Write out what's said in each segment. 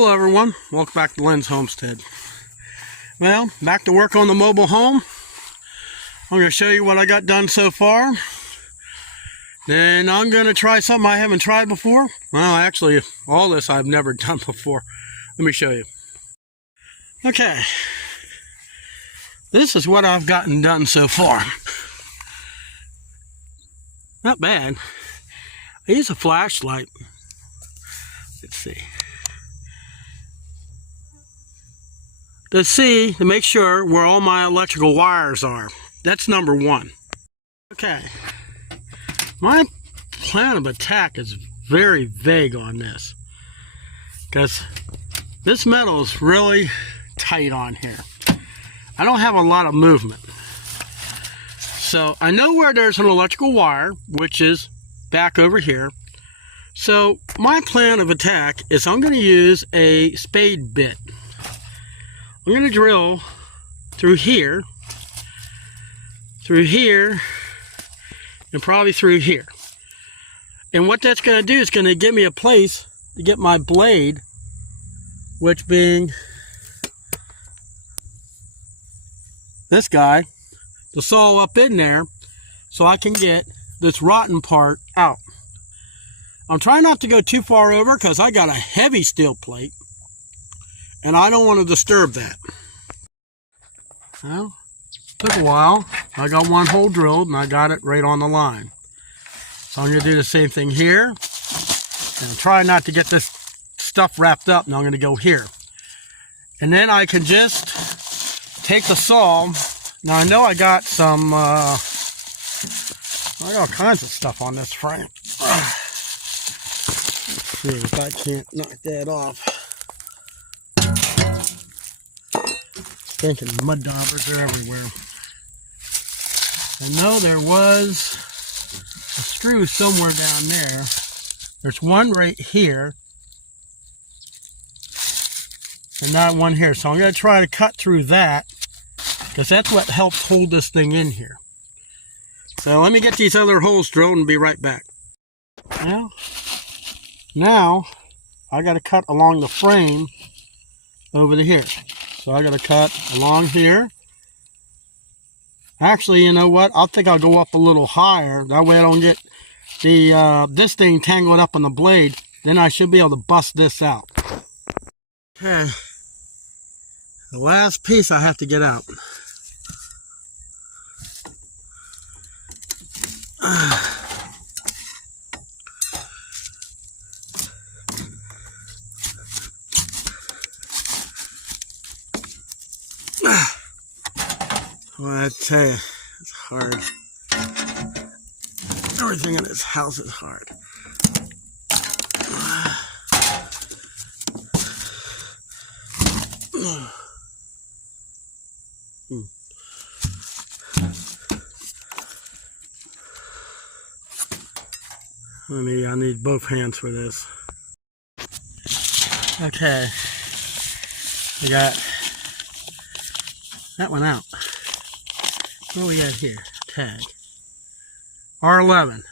Hello everyone, welcome back to Lynn's Homestead. Well, back to work on the mobile home. I'm going to show you what I got done so far. Then I'm going to try something I haven't tried before. Well, actually, all this I've never done before. Let me show you. Okay, this is what I've gotten done so far. Not bad. I use a flashlight. Let's see. To make sure where all my electrical wires are. That's number one. Okay. My plan of attack is very vague on this, because this metal is really tight on here. I don't have a lot of movement. So I know where there's an electrical wire, which is back over here. So my plan of attack is I'm going to use a spade bit. I'm going to drill through here, and probably through here. And what that's going to do is going to give me a place to get my blade, which being this guy, to saw up in there so I can get this rotten part out. I'm trying not to go too far over because I got a heavy steel plate and I don't want to disturb that. Well, took a while. I got one hole drilled and I got it right on the line. So I'm going to do the same thing here. And try not to get this stuff wrapped up. Now I'm going to go here. And then I can just take the saw. Now I know I got some, I got all kinds of stuff on this frame. Let's see if I can't knock that off. Thinking mud daubers are everywhere. I know there was a screw somewhere down there. There's one right here. And not one here. So I'm going to try to cut through that, because that's what helps hold this thing in here. So let me get these other holes drilled and be right back. Now I got to cut along the frame over to here. So I got to cut along here. Actually, you know what? I think I'll go up a little higher. That way I don't get the this thing tangled up on the blade. Then I should be able to bust this out. Okay. The last piece I have to get out. Well, I tell you, it's hard. Everything in this house is hard. I need both hands for this. Okay. We got that one out. What do we got here? Tag. R11.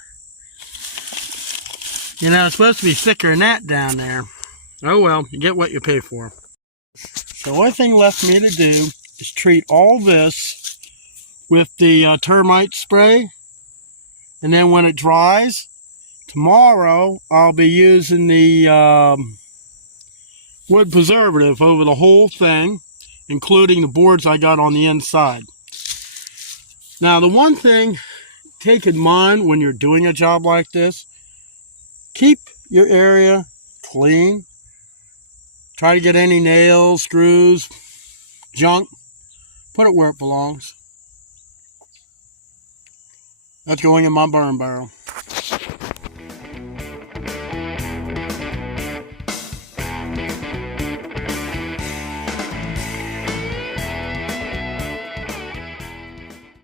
You know, it's supposed to be thicker than that down there. Oh well, you get what you pay for. The only thing left for me to do is treat all this with the termite spray. And then when it dries, tomorrow I'll be using the wood preservative over the whole thing, including the boards I got on the inside. Now, the one thing, take in mind when you're doing a job like this, keep your area clean. Try to get any nails, screws, junk, put it where it belongs. That's going in my burn barrel.